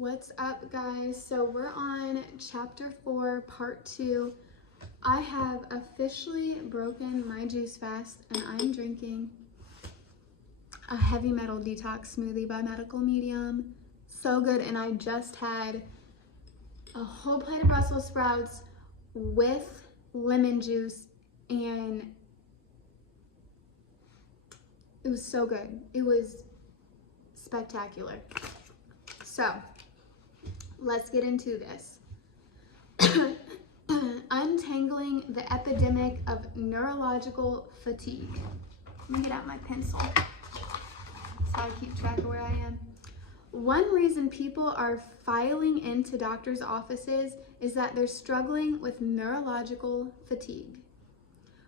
What's up, guys? So we're on chapter 4, part 2. I have officially broken my juice fast and I'm drinking a heavy metal detox smoothie by Medical Medium. So good. And I just had a whole plate of Brussels sprouts with lemon juice and it was so good. It was spectacular. So let's get into this. Untangling the epidemic of neurological fatigue. Let me get out my pencil. That's how I keep track of where I am. One reason people are filing into doctors' offices is that they're struggling with neurological fatigue.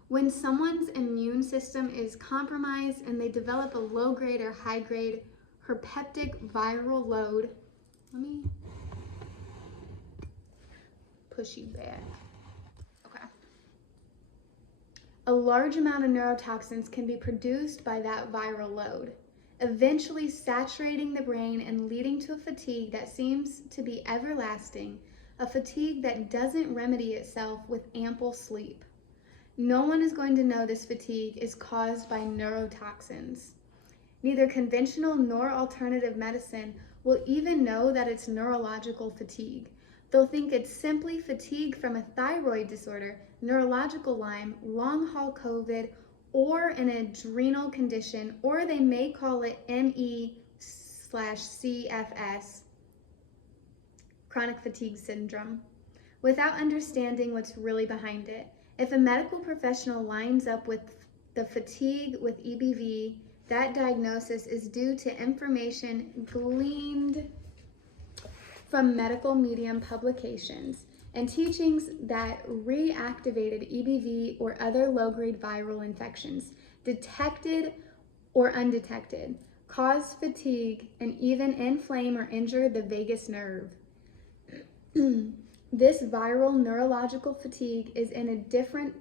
When someone's immune system is compromised and they develop a low-grade or high-grade herpestic viral load, let me push you back. Okay. A large amount of neurotoxins can be produced by that viral load, eventually saturating the brain and leading to a fatigue that seems to be everlasting, a fatigue that doesn't remedy itself with ample sleep. No one is going to know this fatigue is caused by neurotoxins. Neither conventional nor alternative medicine will even know that it's neurological fatigue. They'll think it's simply fatigue from a thyroid disorder, neurological Lyme, long-haul COVID, or an adrenal condition, or they may call it ME/CFS, chronic fatigue syndrome, without understanding what's really behind it. If a medical professional lines up with the fatigue with EBV, that diagnosis is due to information gleaned from Medical Medium publications and teachings that reactivated EBV or other low-grade viral infections, detected or undetected, cause fatigue and even inflame or injure the vagus nerve. This viral neurological fatigue is in a different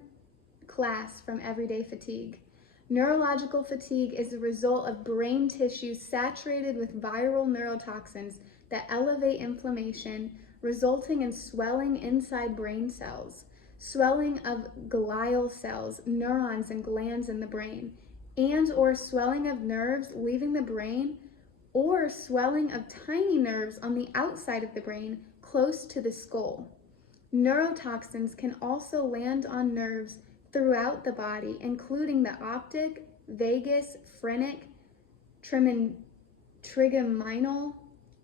class from everyday fatigue. Neurological fatigue is the result of brain tissue saturated with viral neurotoxins that elevate inflammation, resulting in swelling inside brain cells, swelling of glial cells, neurons, and glands in the brain, and or swelling of nerves leaving the brain, or swelling of tiny nerves on the outside of the brain close to the skull. Neurotoxins can also land on nerves throughout the body, including the optic, vagus, phrenic, trigeminal,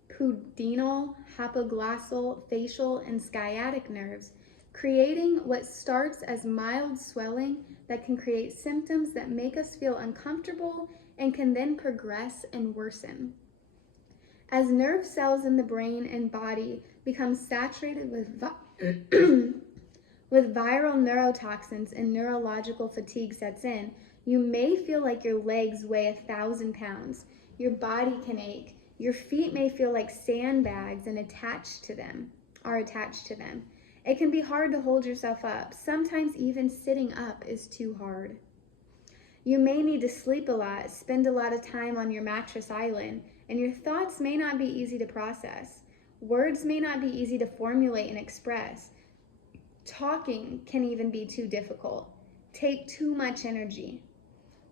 pudendal, hypoglossal, facial, and sciatic nerves, creating what starts as mild swelling that can create symptoms that make us feel uncomfortable and can then progress and worsen. As nerve cells in the brain and body become saturated with viral neurotoxins and neurological fatigue sets in, you may feel like your legs weigh 1,000 pounds. Your body can ache. Your feet may feel like sandbags and are attached to them. It can be hard to hold yourself up. Sometimes even sitting up is too hard. You may need to sleep a lot, spend a lot of time on your mattress island, and your thoughts may not be easy to process. Words may not be easy to formulate and express. Talking can even be too difficult. Take too much energy.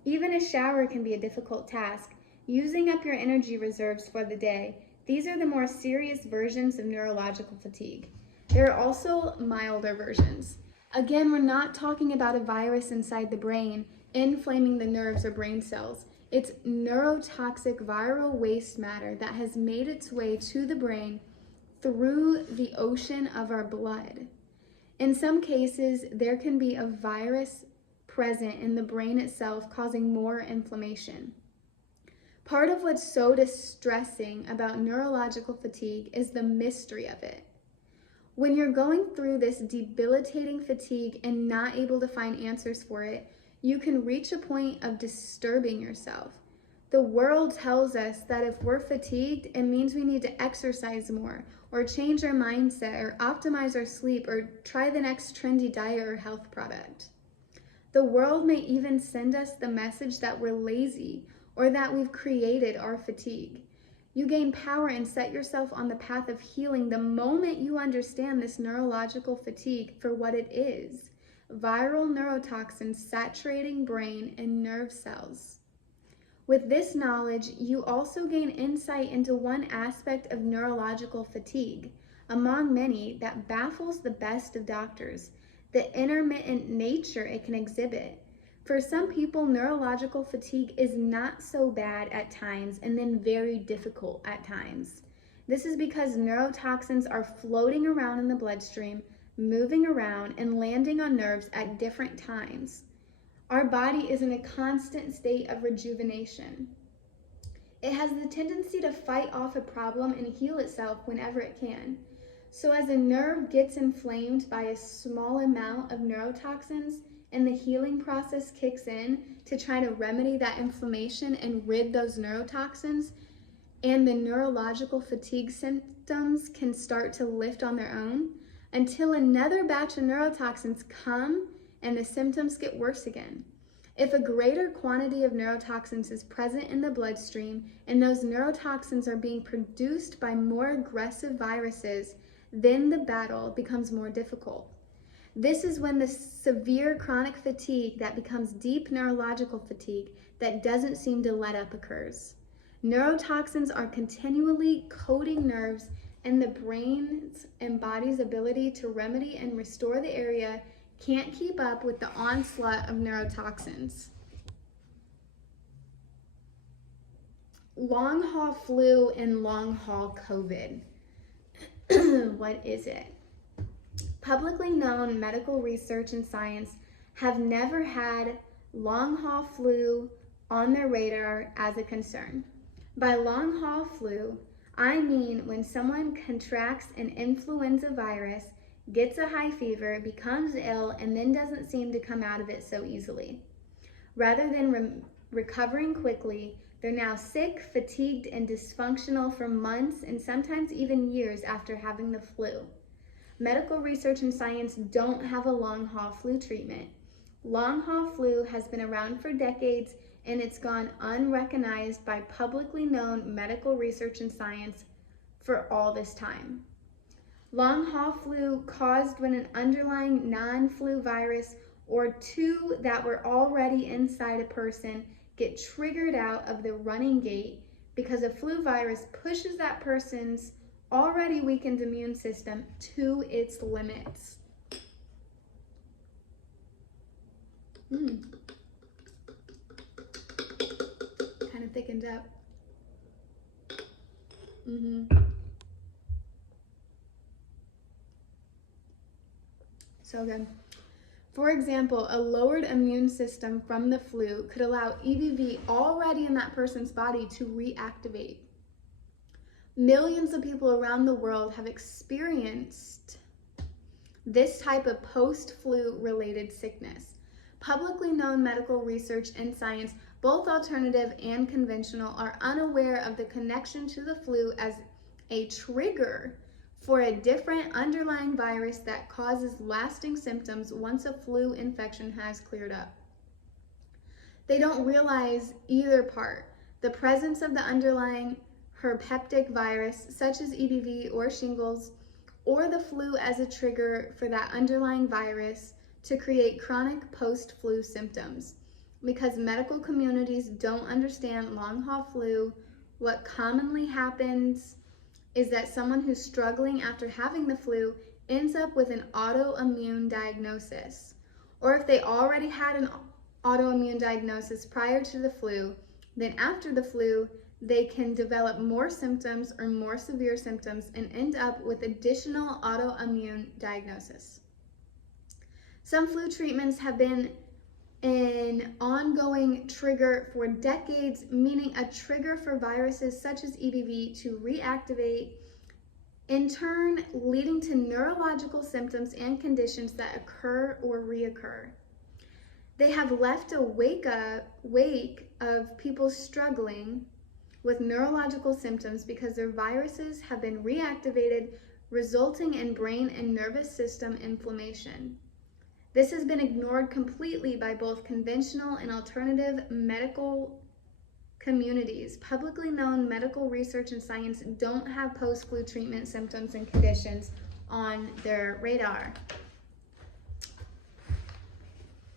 Even a shower can be a difficult task. Using up your energy reserves for the day. These are the more serious versions of neurological fatigue. There are also milder versions. Again, we're not talking about a virus inside the brain inflaming the nerves or brain cells. It's neurotoxic viral waste matter that has made its way to the brain through the ocean of our blood. In some cases, there can be a virus present in the brain itself, causing more inflammation. Part of what's so distressing about neurological fatigue is the mystery of it. When you're going through this debilitating fatigue and not able to find answers for it, you can reach a point of disturbing yourself. The world tells us that if we're fatigued, it means we need to exercise more, or change our mindset, or optimize our sleep, or try the next trendy diet or health product. The world may even send us the message that we're lazy, or that we've created our fatigue. You gain power and set yourself on the path of healing the moment you understand this neurological fatigue for what it is: viral neurotoxins saturating brain and nerve cells. With this knowledge, you also gain insight into one aspect of neurological fatigue, among many, that baffles the best of doctors: the intermittent nature it can exhibit. For some people, neurological fatigue is not so bad at times and then very difficult at times. This is because neurotoxins are floating around in the bloodstream, moving around, and landing on nerves at different times. Our body is in a constant state of rejuvenation. It has the tendency to fight off a problem and heal itself whenever it can. So as a nerve gets inflamed by a small amount of neurotoxins, and the healing process kicks in to try to remedy that inflammation and rid those neurotoxins, and the neurological fatigue symptoms can start to lift on their own, until another batch of neurotoxins come and the symptoms get worse again. If a greater quantity of neurotoxins is present in the bloodstream and those neurotoxins are being produced by more aggressive viruses, then the battle becomes more difficult. This is when the severe chronic fatigue that becomes deep neurological fatigue that doesn't seem to let up occurs. Neurotoxins are continually coating nerves, and the brain's and body's ability to remedy and restore the area can't keep up with the onslaught of neurotoxins. Long haul flu and long haul COVID. What is it? Publicly known medical research and science have never had long haul flu on their radar as a concern. By long haul flu, I mean when someone contracts an influenza virus, gets a high fever, becomes ill, and then doesn't seem to come out of it so easily. Rather than recovering quickly, they're now sick, fatigued, and dysfunctional for months and sometimes even years after having the flu. Medical research and science don't have a long-haul flu treatment. Long-haul flu has been around for decades, and it's gone unrecognized by publicly known medical research and science for all this time. Long-haul flu caused when an underlying non-flu virus or two that were already inside a person get triggered out of the running gate because a flu virus pushes that person's already weakened immune system to its limits. Kind of thickened up. So good. For example, a lowered immune system from the flu could allow EBV already in that person's body to reactivate. Millions of people around the world have experienced this type of post-flu related sickness. Publicly known medical research and science, both alternative and conventional, are unaware of the connection to the flu as a trigger for a different underlying virus that causes lasting symptoms once a flu infection has cleared up. They don't realize either part: the presence of the underlying herpestic virus, such as EBV or shingles, or the flu as a trigger for that underlying virus to create chronic post-flu symptoms. Because medical communities don't understand long-haul flu, what commonly happens is that someone who's struggling after having the flu ends up with an autoimmune diagnosis. Or if they already had an autoimmune diagnosis prior to the flu, then after the flu, they can develop more symptoms or more severe symptoms and end up with additional autoimmune diagnosis. Some flu treatments have been an ongoing trigger for decades, meaning a trigger for viruses such as EBV to reactivate, in turn leading to neurological symptoms and conditions that occur or reoccur. They have left a wake of people struggling with neurological symptoms because their viruses have been reactivated, resulting in brain and nervous system inflammation. This has been ignored completely by both conventional and alternative medical communities, publicly known medical research and science don't have post-flu treatment symptoms and conditions on their radar.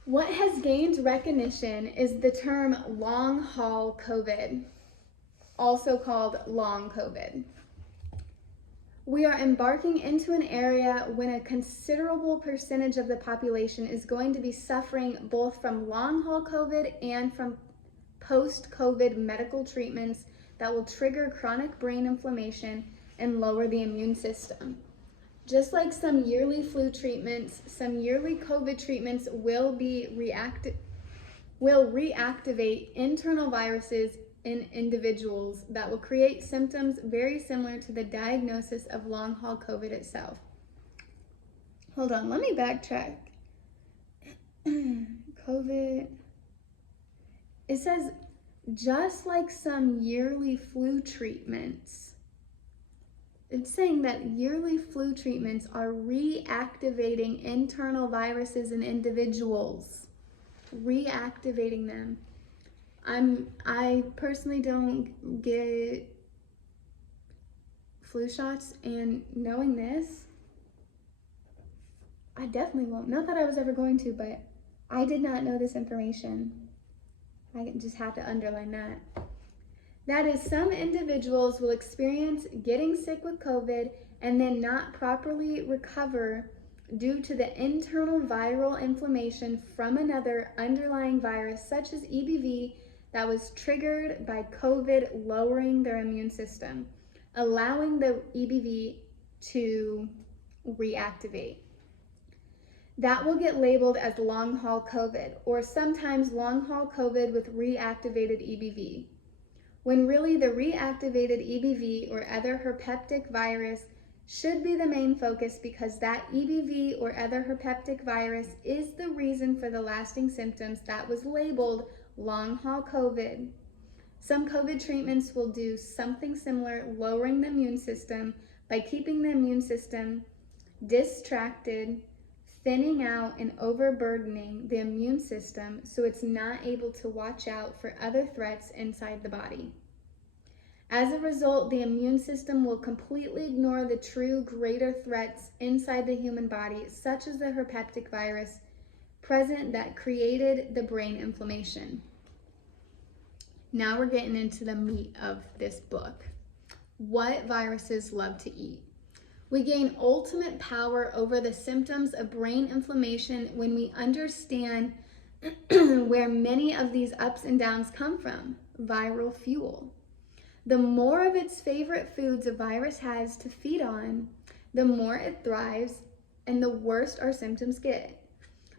What has gained recognition is the term long haul COVID, also called long COVID. We are embarking into an area when a considerable percentage of the population is going to be suffering both from long haul COVID and from post-COVID medical treatments that will trigger chronic brain inflammation and lower the immune system. Just like some yearly flu treatments, some yearly COVID treatments will reactivate internal viruses in individuals that will create symptoms very similar to the diagnosis of long-haul COVID itself. Hold on, let me backtrack. COVID. It says, just like some yearly flu treatments, it's saying that yearly flu treatments are reactivating internal viruses in individuals, reactivating them. I personally don't get flu shots, and knowing this, I definitely won't. Not that I was ever going to, but I did not know this information. I just have to underline that. That is, some individuals will experience getting sick with COVID and then not properly recover due to the internal viral inflammation from another underlying virus, such as EBV, that was triggered by COVID lowering their immune system, allowing the EBV to reactivate. That will get labeled as long-haul COVID, or sometimes long-haul COVID with reactivated EBV, when really the reactivated EBV or other herpestic virus should be the main focus, because that EBV or other herpestic virus is the reason for the lasting symptoms that was labeled long-haul COVID. Some COVID treatments will do something similar, lowering the immune system by keeping the immune system distracted, thinning out and overburdening the immune system so it's not able to watch out for other threats inside the body. As a result, the immune system will completely ignore the true greater threats inside the human body, such as the herpestic virus present that created the brain inflammation. Now we're getting into the meat of this book. What viruses love to eat. We gain ultimate power over the symptoms of brain inflammation when we understand where many of these ups and downs come from: viral fuel. The more of its favorite foods a virus has to feed on, the more it thrives and the worse our symptoms get.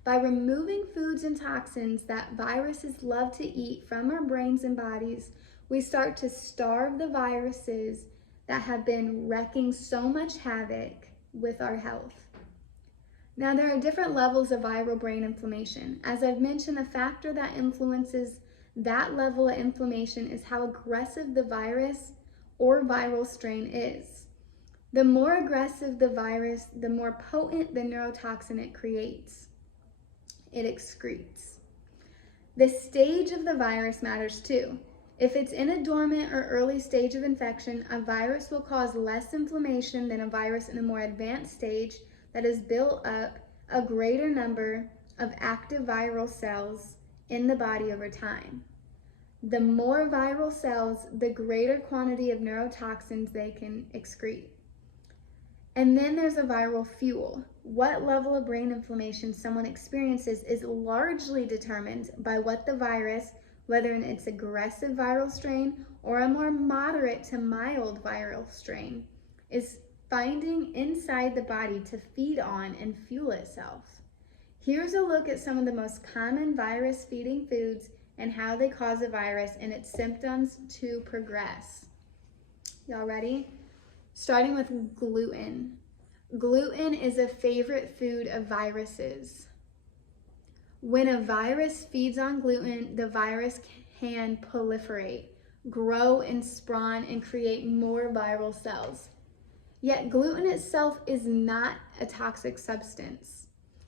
By removing foods and toxins that viruses love to eat from our brains and bodies, we start to starve the viruses that have been wreaking so much havoc with our health. Now, there are different levels of viral brain inflammation. As I've mentioned, a factor that influences that level of inflammation is how aggressive the virus or viral strain is. The more aggressive the virus, the more potent the neurotoxin it creates. It excretes. The stage of the virus matters too. If it's in a dormant or early stage of infection, a virus will cause less inflammation than a virus in a more advanced stage that has built up a greater number of active viral cells in the body over time. The more viral cells, the greater quantity of neurotoxins they can excrete. And then there's a viral fuel. What level of brain inflammation someone experiences is largely determined by what the virus, whether it's an aggressive viral strain or a more moderate to mild viral strain, is finding inside the body to feed on and fuel itself. Here's a look at some of the most common virus-feeding foods and how they cause a virus and its symptoms to progress. Y'all ready? Starting with gluten. Gluten is a favorite food of viruses. When a virus feeds on gluten, the virus can proliferate, grow and spawn and create more viral cells. Yet gluten itself is not a toxic substance.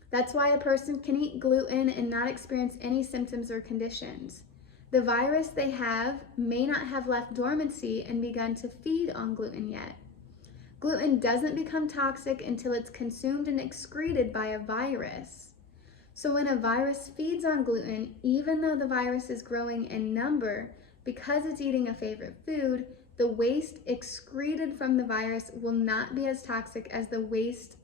That's why a person can eat gluten and not experience any symptoms or conditions. The virus they have may not have left dormancy and begun to feed on gluten yet. Gluten doesn't become toxic until it's consumed and excreted by a virus. So when a virus feeds on gluten, even though the virus is growing in number, because it's eating a favorite food, the waste excreted from the virus will not be as toxic as the waste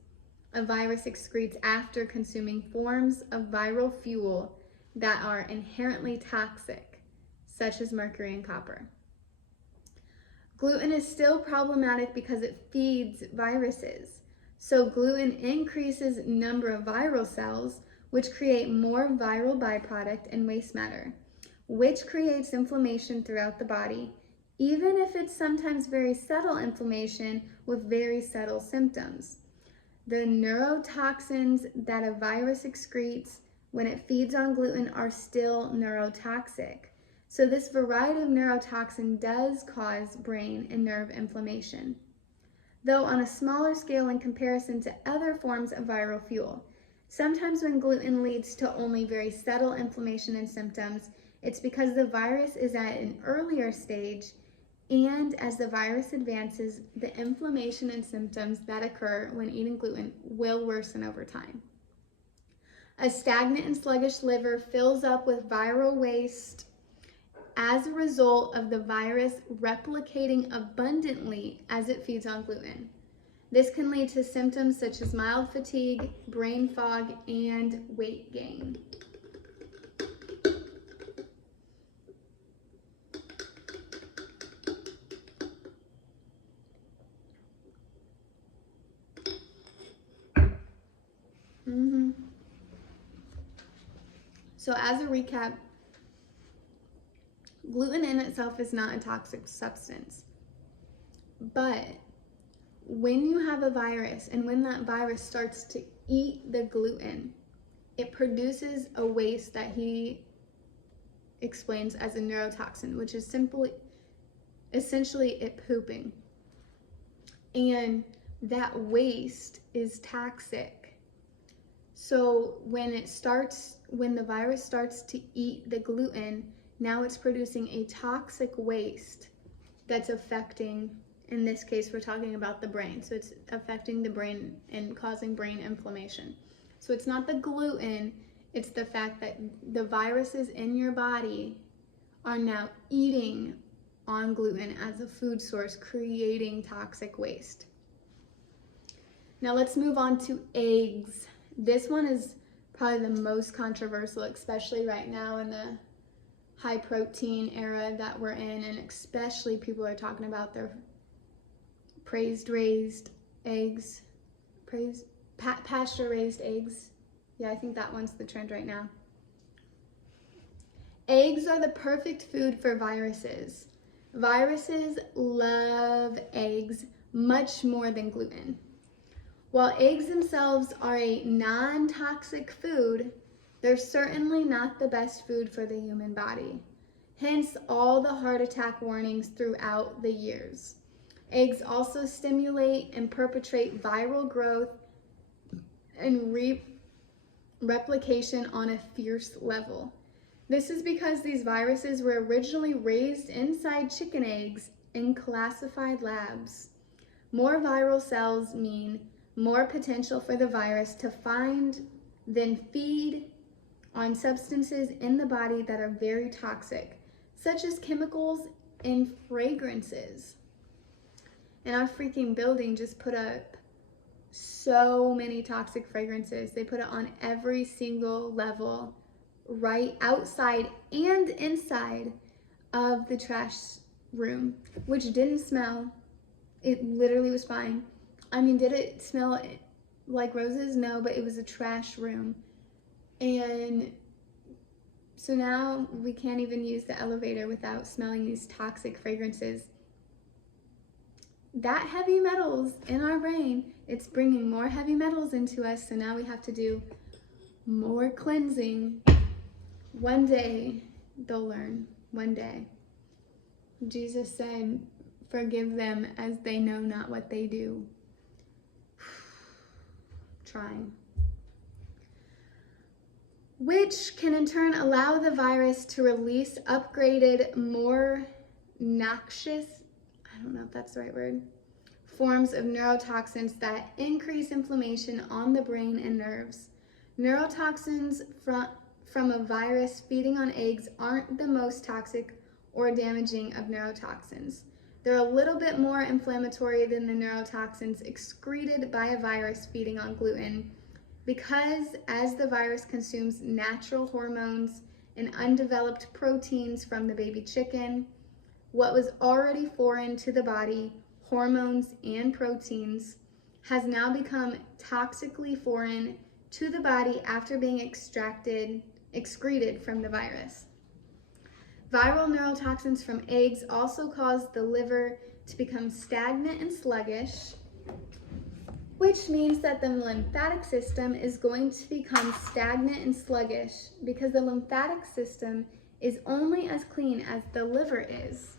a virus excretes after consuming forms of viral fuel that are inherently toxic, such as mercury and copper. Gluten is still problematic because it feeds viruses. So gluten increases number of viral cells, which create more viral byproduct and waste matter, which creates inflammation throughout the body, even if it's sometimes very subtle inflammation with very subtle symptoms. The neurotoxins that a virus excretes when it feeds on gluten are still neurotoxic. So this variety of neurotoxin does cause brain and nerve inflammation, though on a smaller scale in comparison to other forms of viral fuel. Sometimes when gluten leads to only very subtle inflammation and symptoms, it's because the virus is at an earlier stage, and as the virus advances, the inflammation and symptoms that occur when eating gluten will worsen over time. A stagnant and sluggish liver fills up with viral waste as a result of the virus replicating abundantly as it feeds on gluten. This can lead to symptoms such as mild fatigue, brain fog, and weight gain. So as a recap, gluten in itself is not a toxic substance, but when you have a virus and when that virus starts to eat the gluten, it produces a waste that he explains as a neurotoxin, which is essentially it pooping. And that waste is toxic. So when the virus starts to eat the gluten, now it's producing a toxic waste that's affecting, in this case, we're talking about the brain. So it's affecting the brain and causing brain inflammation. So it's not the gluten, it's the fact that the viruses in your body are now eating on gluten as a food source, creating toxic waste. Now let's move on to eggs. This one is probably the most controversial, especially right now in the high protein era that we're in, and especially people are talking about their pasture-raised eggs. Yeah, I think that one's the trend right now. Eggs are the perfect food for viruses. Viruses love eggs much more than gluten. While eggs themselves are a non-toxic food, they're certainly not the best food for the human body. Hence all the heart attack warnings throughout the years. Eggs also stimulate and perpetrate viral growth and replication on a fierce level. This is because these viruses were originally raised inside chicken eggs in classified labs. More viral cells mean more potential for the virus to find then feed on substances in the body that are very toxic, such as chemicals and fragrances. And our freaking building just put up so many toxic fragrances. They put it on every single level, right outside and inside of the trash room, which didn't smell. It literally was fine. I mean, did it smell like roses? No, but it was a trash room. And so now we can't even use the elevator without smelling these toxic fragrances. That heavy metals in our brain, it's bringing more heavy metals into us, so now we have to do more cleansing. One day they'll learn, one day. Jesus said, forgive them as they know not what they do. Trying. which can in turn allow the virus to release upgraded, more noxious, I don't know if that's the right word, forms of neurotoxins that increase inflammation on the brain and nerves. Neurotoxins from a virus feeding on eggs aren't the most toxic or damaging of neurotoxins. They're a little bit more inflammatory than the neurotoxins excreted by a virus feeding on gluten, because as the virus consumes natural hormones and undeveloped proteins from the baby chicken, what was already foreign to the body, hormones and proteins, has now become toxically foreign to the body after being excreted from the virus. Viral neurotoxins from eggs also cause the liver to become stagnant and sluggish, which means that the lymphatic system is going to become stagnant and sluggish because the lymphatic system is only as clean as the liver is.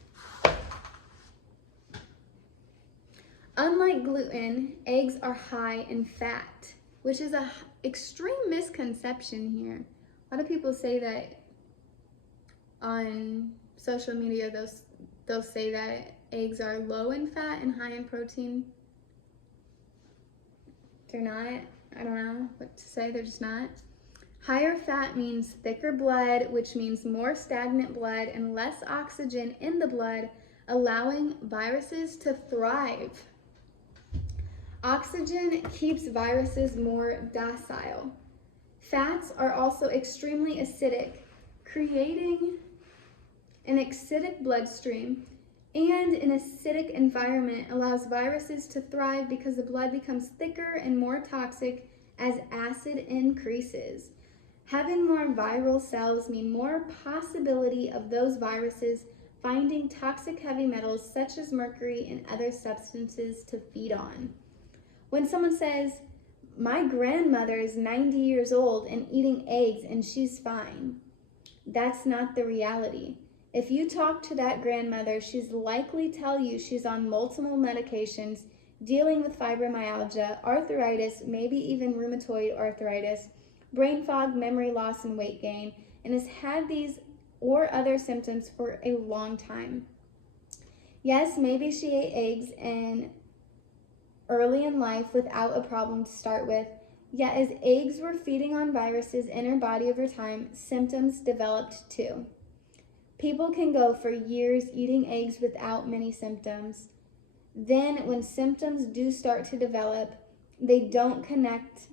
Unlike gluten, eggs are high in fat, which is an extreme misconception here. A lot of people say that on social media, they'll say that eggs are low in fat and high in protein. They're not. I don't know what to say. They're just not. Higher fat means thicker blood, which means more stagnant blood and less oxygen in the blood, allowing viruses to thrive. Oxygen keeps viruses more docile. Fats are also extremely acidic, creating an acidic bloodstream, and an acidic environment allows viruses to thrive because the blood becomes thicker and more toxic as acid increases. Having more viral cells mean more possibility of those viruses finding toxic heavy metals such as mercury and other substances to feed on. When someone says, "My grandmother is 90 years old and eating eggs and she's fine," that's not the reality. If you talk to that grandmother, she's likely tell you she's on multiple medications, dealing with fibromyalgia, arthritis, maybe even rheumatoid arthritis, brain fog, memory loss, and weight gain, and has had these or other symptoms for a long time. Yes, maybe she ate eggs and early in life without a problem to start with, yet as eggs were feeding on viruses in her body over time, symptoms developed too. People can go for years eating eggs without many symptoms. Then when symptoms do start to develop, they don't connect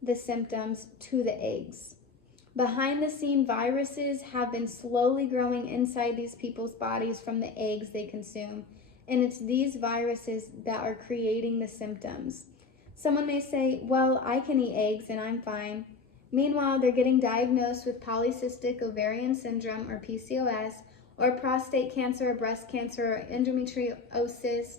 the symptoms to the eggs. Behind the scene, viruses have been slowly growing inside these people's bodies from the eggs they consume. And it's these viruses that are creating the symptoms. Someone may say, "Well, I can eat eggs and I'm fine." Meanwhile, they're getting diagnosed with polycystic ovarian syndrome, or PCOS, or prostate cancer, or breast cancer, or endometriosis,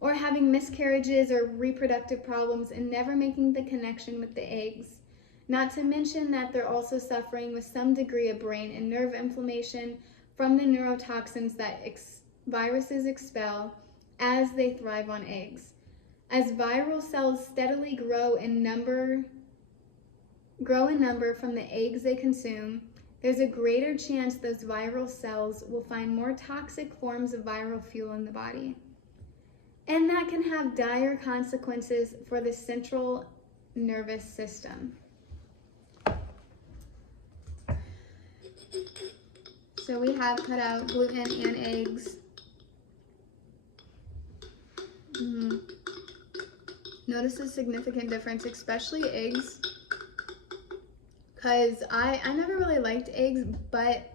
or having miscarriages or reproductive problems and never making the connection with the eggs. Not to mention that they're also suffering with some degree of brain and nerve inflammation from the neurotoxins that viruses expel as they thrive on eggs. As viral cells steadily grow in number from the eggs they consume, there's a greater chance those viral cells will find more toxic forms of viral fuel in the body. And that can have dire consequences for the central nervous system. So we have cut out gluten and eggs. Notice a significant difference, especially eggs, because I never really liked eggs, but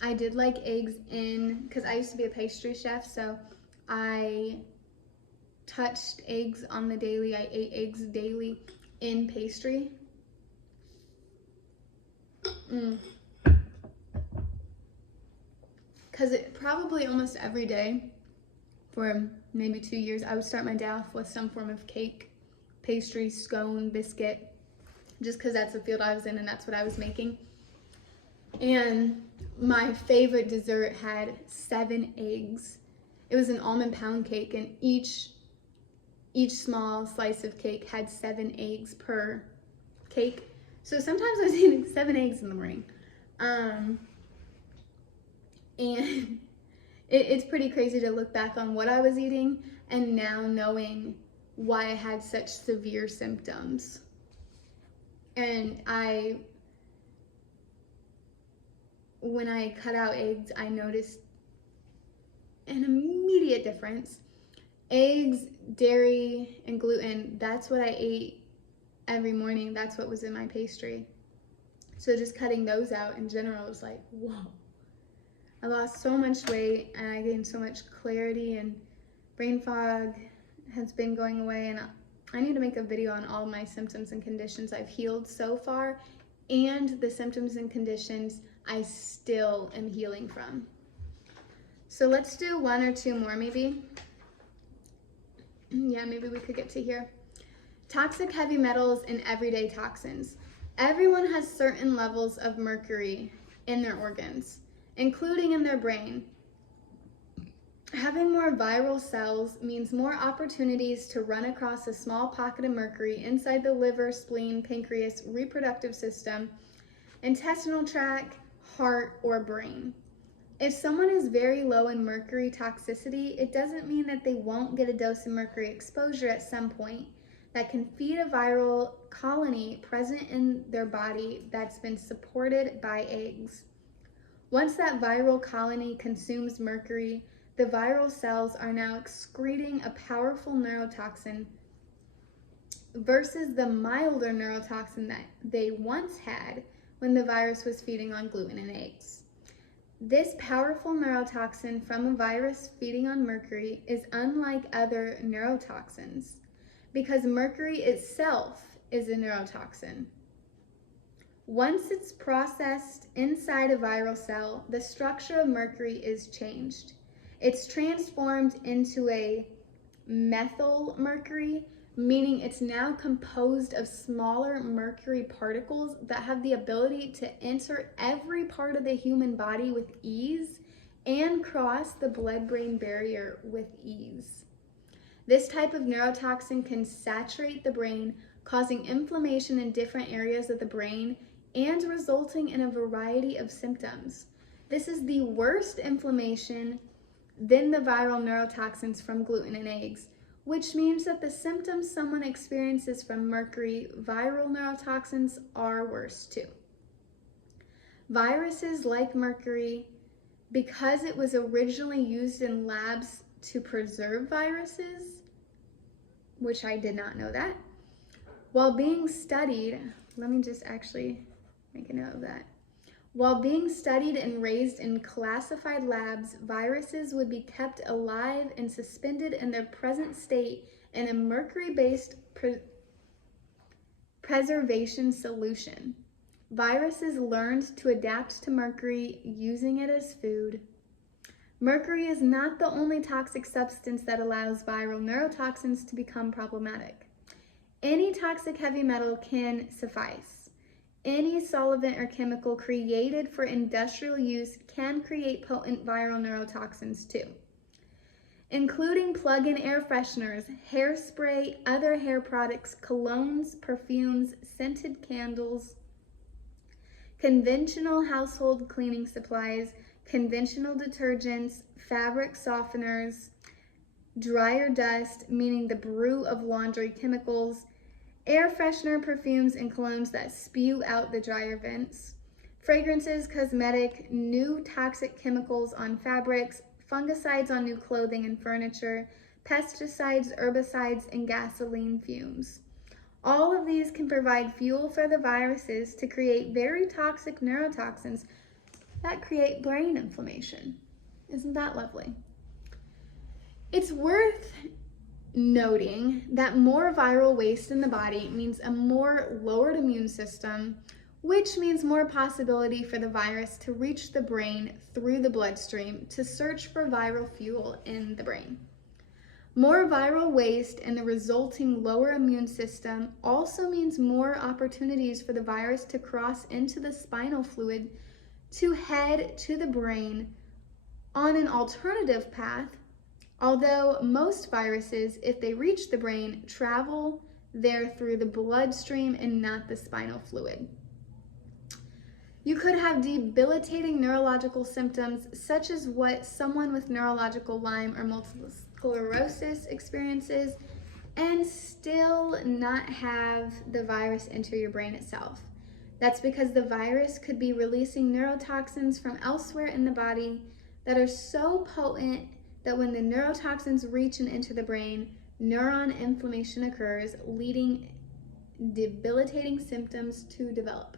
I did like eggs because I used to be a pastry chef, so I touched eggs on the daily. I ate eggs daily in pastry. Because probably almost every day for maybe 2 years, I would start my day off with some form of cake, pastry, scone, biscuit, just because that's the field I was in and that's what I was making. And my favorite dessert had 7 eggs. It was an almond pound cake, and each small slice of cake had 7 eggs per cake. So sometimes I was eating 7 eggs in the morning. And it's pretty crazy to look back on what I was eating and now knowing why I had such severe symptoms. And when I cut out eggs, I noticed an immediate difference. Eggs, dairy, and gluten, that's what I ate every morning. That's what was in my pastry. So just cutting those out in general was like, whoa. I lost so much weight and I gained so much clarity, and brain fog has been going away, and I need to make a video on all my symptoms and conditions I've healed so far and the symptoms and conditions I still am healing from. So let's do 1 or 2 more maybe. Yeah, maybe we could get to here. Toxic heavy metals and everyday toxins. Everyone has certain levels of mercury in their organs, including in their brain. Having more viral cells means more opportunities to run across a small pocket of mercury inside the liver, spleen, pancreas, reproductive system, intestinal tract, heart, or brain. If someone is very low in mercury toxicity, it doesn't mean that they won't get a dose of mercury exposure at some point that can feed a viral colony present in their body that's been supported by eggs. Once that viral colony consumes mercury, the viral cells are now excreting a powerful neurotoxin versus the milder neurotoxin that they once had when the virus was feeding on gluten and eggs. This powerful neurotoxin from a virus feeding on mercury is unlike other neurotoxins because mercury itself is a neurotoxin. Once it's processed inside a viral cell, the structure of mercury is changed. It's transformed into a methyl mercury, meaning it's now composed of smaller mercury particles that have the ability to enter every part of the human body with ease and cross the blood-brain barrier with ease. This type of neurotoxin can saturate the brain, causing inflammation in different areas of the brain and resulting in a variety of symptoms. This is the worst inflammation than the viral neurotoxins from gluten and eggs, which means that the symptoms someone experiences from mercury viral neurotoxins are worse too. Viruses like mercury, because it was originally used in labs to preserve viruses, which I did not know that, while being studied, let me just actually make a note of that. While being studied and raised in classified labs, viruses would be kept alive and suspended in their present state in a mercury-based preservation solution. Viruses learned to adapt to mercury, using it as food. Mercury is not the only toxic substance that allows viral neurotoxins to become problematic. Any toxic heavy metal can suffice. Any solvent or chemical created for industrial use can create potent viral neurotoxins too, including plug-in air fresheners, hairspray, other hair products, colognes, perfumes, scented candles, conventional household cleaning supplies, conventional detergents, fabric softeners, dryer dust, meaning the brew of laundry chemicals, air freshener, perfumes, and colognes that spew out the dryer vents, fragrances, cosmetic, new toxic chemicals on fabrics, fungicides on new clothing and furniture, pesticides, herbicides, and gasoline fumes. All of these can provide fuel for the viruses to create very toxic neurotoxins that create brain inflammation. Isn't that lovely? It's worth noting that more viral waste in the body means a more lowered immune system, which means more possibility for the virus to reach the brain through the bloodstream to search for viral fuel in the brain. More viral waste and the resulting lower immune system also means more opportunities for the virus to cross into the spinal fluid to head to the brain on an alternative path. Although most viruses, if they reach the brain, travel there through the bloodstream and not the spinal fluid. You could have debilitating neurological symptoms, such as what someone with neurological Lyme or multiple sclerosis experiences, and still not have the virus enter your brain itself. That's because the virus could be releasing neurotoxins from elsewhere in the body that are so potent that when the neurotoxins reach and enter the brain, neuron inflammation occurs, leading debilitating symptoms to develop.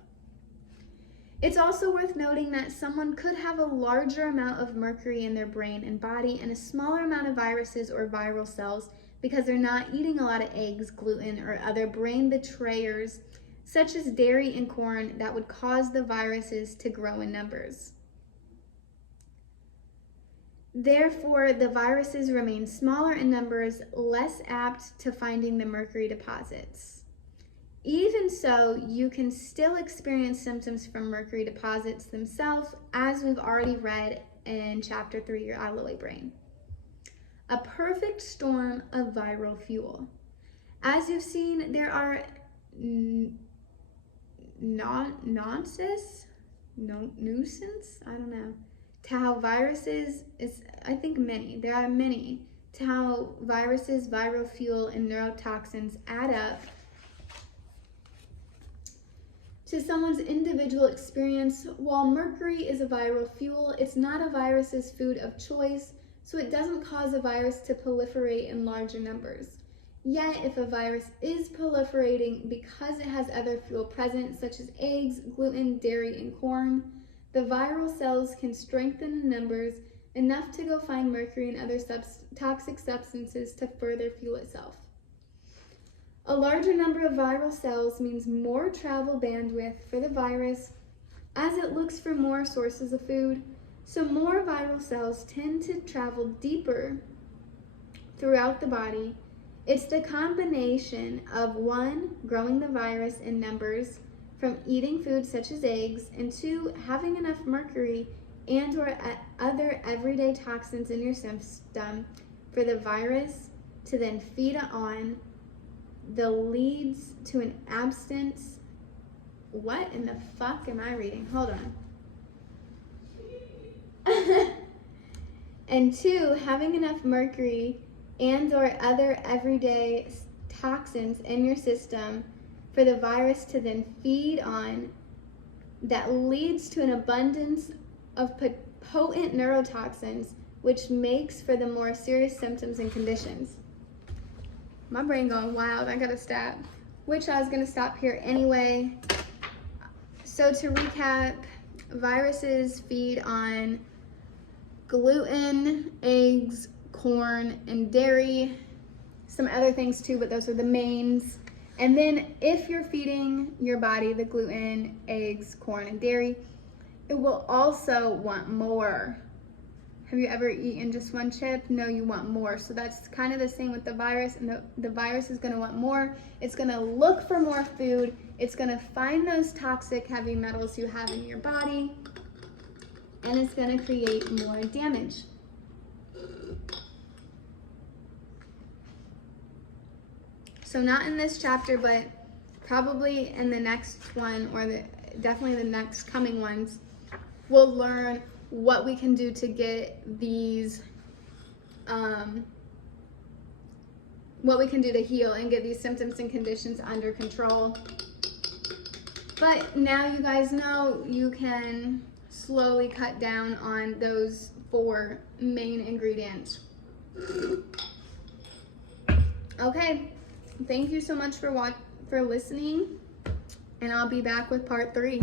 It's also worth noting that someone could have a larger amount of mercury in their brain and body and a smaller amount of viruses or viral cells because they're not eating a lot of eggs, gluten, or other brain betrayers such as dairy and corn that would cause the viruses to grow in numbers. Therefore, the viruses remain smaller in numbers, less apt to finding the mercury deposits. Even so, you can still experience symptoms from mercury deposits themselves, as we've already read in Chapter 3, Your Out of the Way Brain. A perfect storm of viral fuel. As you've seen, there are nuisance, to how viruses there are many, to how viruses, viral fuel, and neurotoxins add up to someone's individual experience. While mercury is a viral fuel, it's not a virus's food of choice, so it doesn't cause a virus to proliferate in larger numbers. Yet, if a virus is proliferating because it has other fuel present, such as eggs, gluten, dairy, and corn, the viral cells can strengthen in numbers enough to go find mercury and other toxic substances to further fuel itself. A larger number of viral cells means more travel bandwidth for the virus as it looks for more sources of food, so more viral cells tend to travel deeper throughout the body. It's the combination of 1, growing the virus in numbers from eating foods such as eggs, and 2, having enough mercury and or other everyday toxins in your system for the virus to then feed on, that leads to an absence. What in the fuck am I reading? Hold on. And 2, having enough mercury and or other everyday toxins in your system for the virus to then feed on, that leads to an abundance of potent neurotoxins, which makes for the more serious symptoms and conditions. My brain going wild, I gotta stop. Which I was gonna stop here anyway. So to recap, viruses feed on gluten, eggs, corn, and dairy. Some other things too, but those are the mains. And then if you're feeding your body the gluten, eggs, corn, and dairy, it will also want more. Have you ever eaten just one chip? No, you want more. So that's kind of the same with the virus, and the virus is gonna want more. It's gonna look for more food. It's gonna find those toxic heavy metals you have in your body, and it's gonna create more damage. So not in this chapter, but probably in the next one, or definitely the next coming ones, we'll learn what we can do to get these, what we can do to heal and get these symptoms and conditions under control. But now you guys know you can slowly cut down on those 4 main ingredients. Okay. Thank you so much for listening, and I'll be back with part 3.